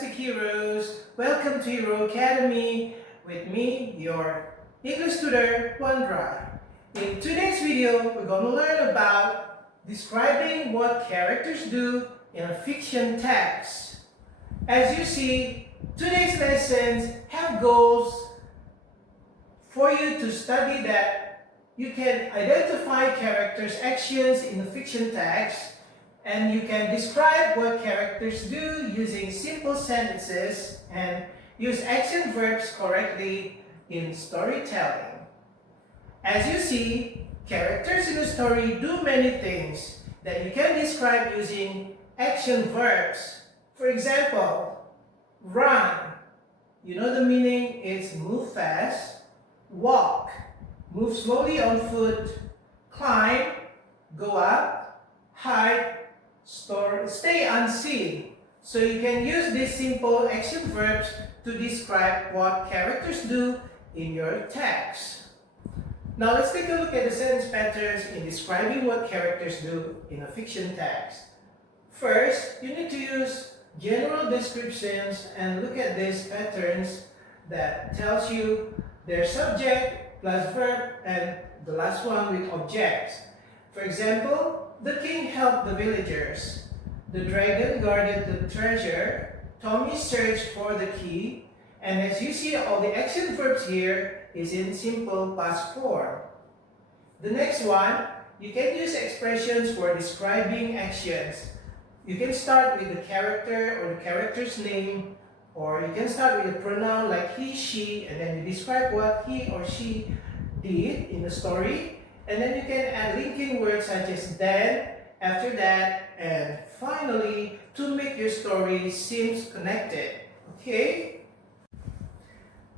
fantastic heroes. Welcome to Hero Academy with me, your English tutor, Wandra. In today's video, we're going to learn about describing what characters do in a fiction text. As you see, today's lessons have goals for you to study that you can identify characters' actions in a fiction text, and you can describe what characters do using simple sentences and use action verbs correctly in storytelling. As you see, characters in a story do many things that you can describe using action verbs. For example, run. You know the meaning is move fast. Walk. Move slowly on foot. Climb. Go up. Hide. Stay unseen. So you can use these simple action verbs to describe what characters do in your text. Now let's take a look at the sentence patterns in describing what characters do in a fiction text. First, you need to use general descriptions and look at these patterns that tells you their subject plus verb and the last one with objects. For example, the king helped the villagers. The dragon guarded the treasure. Tommy searched for the key. And as you see, all the action verbs here is in simple past form. The next one, you can use expressions for describing actions. You can start with the character or the character's name, or you can start with a pronoun like he, she, and then you describe what he or she did in the story. And then you can add linking words such as then, after that, and finally to make your story seems connected. Okay?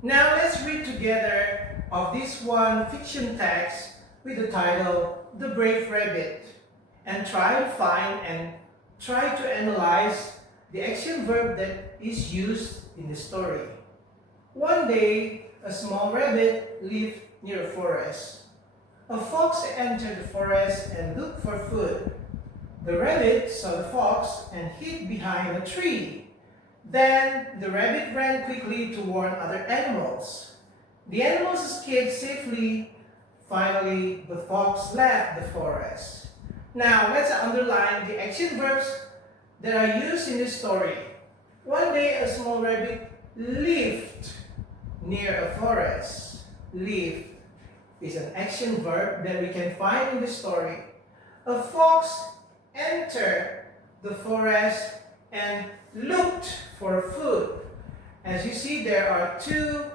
Now let's read together of this one fiction text with the title The Brave Rabbit, and try to find and try to analyze the action verb that is used in the story. One day, a small rabbit lived near a forest. A fox entered the forest and looked for food. The rabbit saw the fox and hid behind a tree. Then the rabbit ran quickly to warn other animals. The animals escaped safely. Finally, the fox left the forest. Now, let's underline the action verbs that are used in this story. One day, a small rabbit lived near a forest. Lived is an action verb that we can find in the story. A fox entered the forest and looked for food. As you see, there are two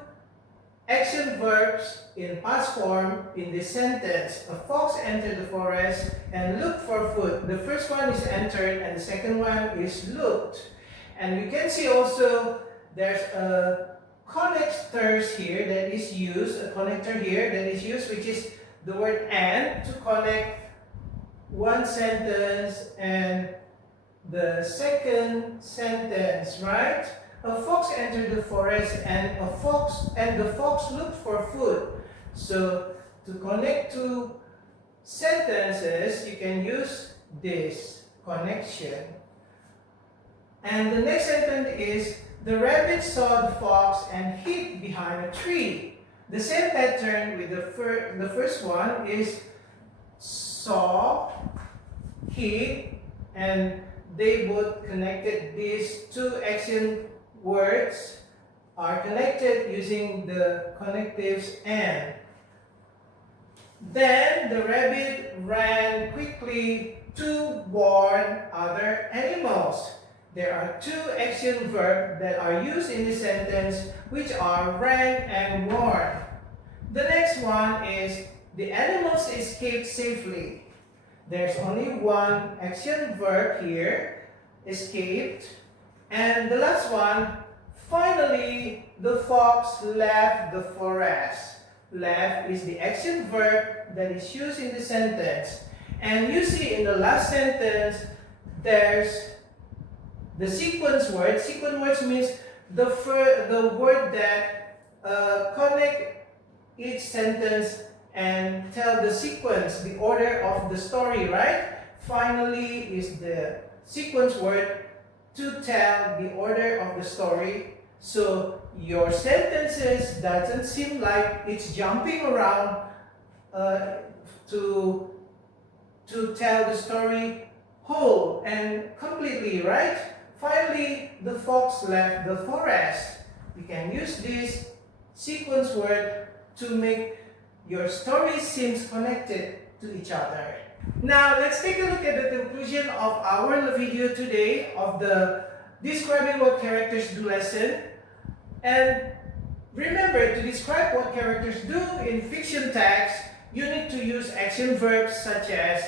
action verbs in past form in this sentence. A fox entered the forest and looked for food. The first one is entered and the second one is looked. And you can see also there's a connectors here that is used, a connector here that is used, which is the word and, to connect one sentence and the second sentence, right? A fox entered the forest and the fox looked for food. So to connect two sentences, you can use this connection. And the next sentence is, the rabbit saw the fox and hid behind a tree. The same pattern with the first one is saw, hid, and they both connected. These two action words are connected using the connectives and. Then the rabbit ran quickly to warn other animals. There are two action verbs that are used in this sentence, which are ran and warn. The next one is the animals escaped safely. There's only one action verb here, escaped. And the last one, finally, the fox left the forest. Left is the action verb that is used in the sentence. And you see in the last sentence, there's the sequence word. Sequence words means the word that connect each sentence and tell the sequence, the order of the story, right? Finally is the sequence word to tell the order of the story, so your sentences doesn't seem like it's jumping around to tell the story whole and completely, right? Finally, the fox left the forest. You can use this sequence word to make your story seems connected to each other. Now, let's take a look at the conclusion of our video today of the describing what characters do lesson. And remember, to describe what characters do in fiction text, you need to use action verbs such as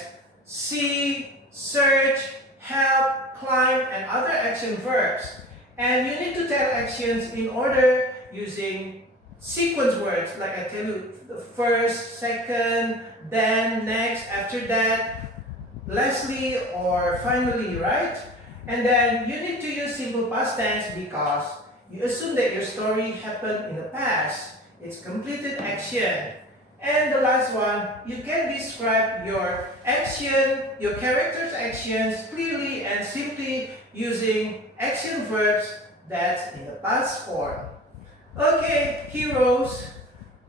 see, search, help, climb, and other action verbs. And you need to tell actions in order using sequence words, like I tell you, first, second, then, next, after that, lastly, or finally, right? And then you need to use simple past tense because you assume that your story happened in the past. It's completed action. And the last one, you can describe your action, your character's actions clearly and simply using action verbs that's in the past form. Okay, heroes,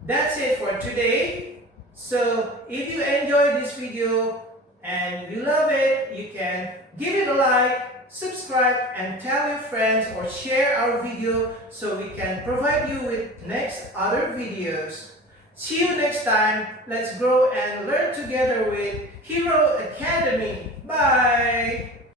that's it for today. So if you enjoyed this video and you love it, you can give it a like, subscribe, and tell your friends or share our video so we can provide you with next other videos. See you next time. Let's grow and learn together with Hero Academy. Bye!